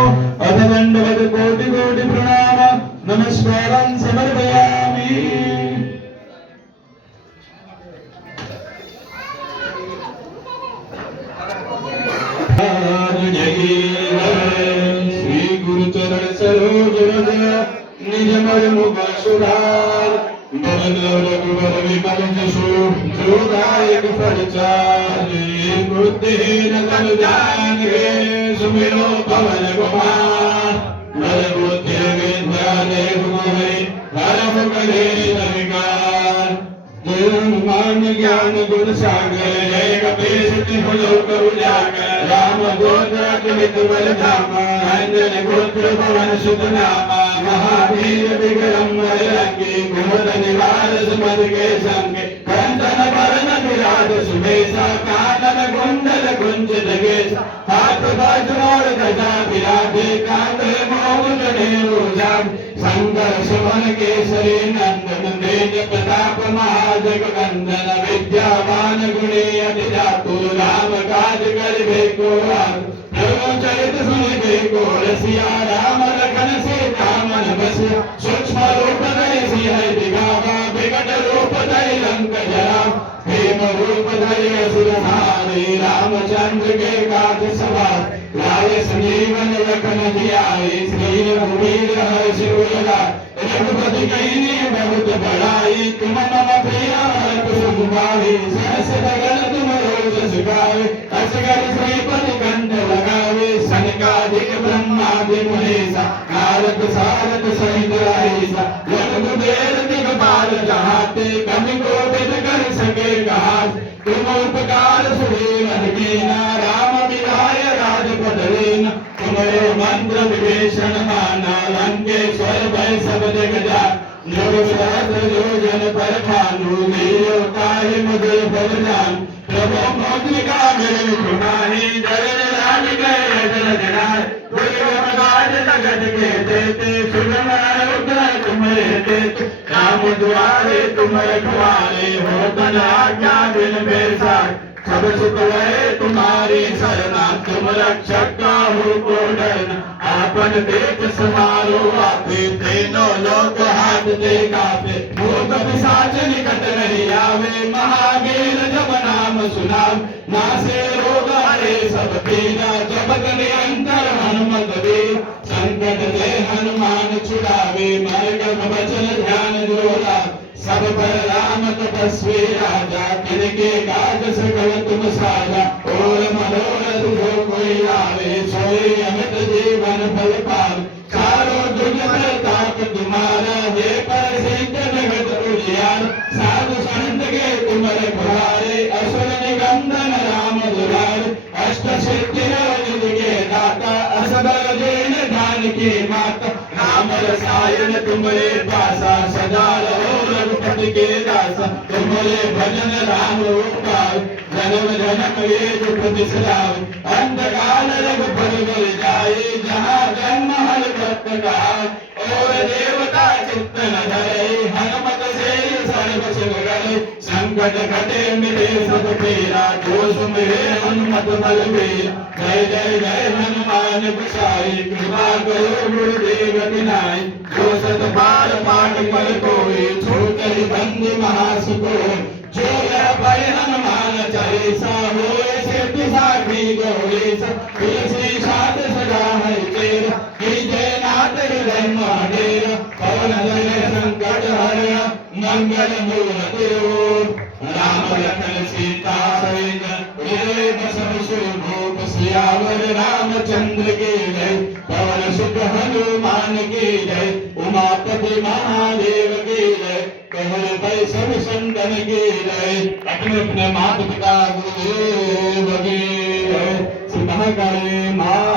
अथ दंडवत कोटि कोटि प्रणाम नमस्कारं समर्पयामि। श्री गुरु चरण सरोज रज निज मर मुख सुधार बल रघुवर विमल जसु जो दायक प्रचार बुद्धिहीन तन जानिके सुमिरो पवन कुमार बल बुद्धि विद्या देव मोहि धर्म कलेश विकार जय हनुमान ज्ञान गुण सागर जय कपीश तिहु लोक उजागर राम गोत्र अतुलित बल धामा अंजन गोत्र पवन सुत नामा महावीर विक्रम बजरंगी कुमद निवार सुमति के संगे कंचन बरन विराज सुबेसा कानन कुंडल कुंचित केसा हाथ वज्रोर ध्वजा विराजे कांधे मौज नेरुजा शंकर सुमन केसरी नंदन तेज प्रताप महाजगवंदन विद्यावान गुणी अति चातुर राम काज करिबे को प्रभु चरित सुनिबे को रसिया राम लखन सीता मन बसिया सूक्ष्म रूप धरि सिंह दिखावा विकट रूप धरि लंक जरा भीम रूप धरि असुर संहारे रामचंद्र के काज सवार लाए संजीवन लखन जियाए श्री रघुवीर हर्ष उर लाए रघुपति कहीं बहुत बड़ाई तुम मम प्रिय कुसुम भाई सहस बदन तुम रोज सुखावे असगर श्रीपति कंठ लगावे सनकादिक ब्रह्मादि मुनीसा नारद सारद सहित रहीसा रघुबीर दिगपाल जहाते कवि कोविद कर सके कहास तुम उपकार सुरीमन कीना राम मिलाय राजपद लीना तुम्हारे मंत्र विभीषण माना लंकेश्वर भय सब जग जा जो सहस्र योजन पर भानु लीलो ताहि मुझे फल जान प्रभु मौद्रिका मेरे तुम्हारी जगन राज गए जन जनाय दुर्गम काज जगत के देते सुगम रुद्र तुम्हारे देते राम द्वारे तुम रखवारे हो तन आज्ञा बिन बेसार सब सुख है तुम्हारी शरणा तुम रक्षक काहू को डरना आपन देख समारो आपे तीनों लोक हाथ दे कापे भूत पिशाच निकट नहीं आवे महावीर जब नाम सुनाम नासे रोग हरे सब पीरा जपत निरंतर हनुमत वीर संकट ते हनुमान छुड़ावे मर्ग वचन ध्यान जोड़ा सब पर राम तपस्वी राजा तिनके काज सकल तुम साजा और मनोरथ जो कोई लावे सोई अमित जीवन फल पावे चारों जुग प्रताप तुम्हारा हे पर सिद्ध जगत उजियार साधु संत के तुम रखवारे असुर निकंदन राम दुलारे अष्ट सिद्धि निधि के दाता असबर दीन जानकी माता राम रसायन तुम्हारे पासा सदा रहो रघुपति के दासा तुम्हारे भजन राम उपकार जन्म जन्म ये दुख बिसरावे अंधकाल रघुपति मिल जाए जहाँ जन्म हर भक्त का और देवता चित्त न धरे हनुमत से सर्व सुख करे संकट घटे मिटे सब पीरा जो सुमिरे हनुमत बलबीरा जय जय जय हनुमान गोसाई कृपा करो गुरुदेव की नाई जो सत बार पाठ कर कोई छूट ही बंदी महासुको जो यह भय हनुमान चालीसा होए सिद्धि साखी गौरीसा तुलसी साथ सजा है तेरा जय नाथ हृदय महाडेरा पवन जय संकट हरया मंगल मूर्ति राम लखन सीता सहित सब सुभूप सियावर रामचंद्र की जय पवन सुख हनुमान की जय उमापति महादेव की जय कहर भय सब संतन की जय अपने अपने माता पिता गुरुदेव की जय सुधा करे माँ